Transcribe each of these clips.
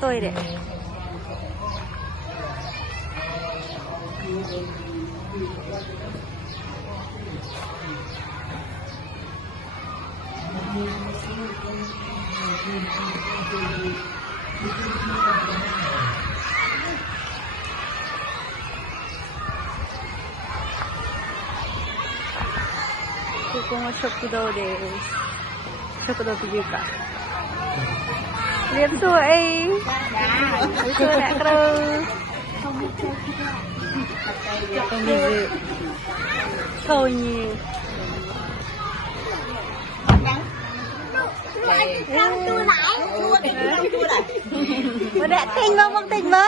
トイレ。ここも食堂です。食堂というか。リアプソエイ。リアプソエクロー。水。顔に。Udah ting ngomong ting ba?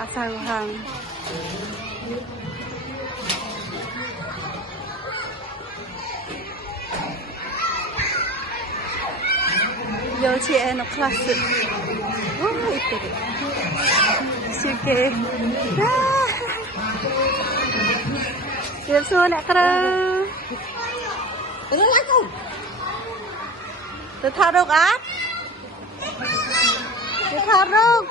Asahan. Yo chị em nó class. Suke. Tiếp xuống nè cơ. Tôi thao đâu á? Tôi thao đâu?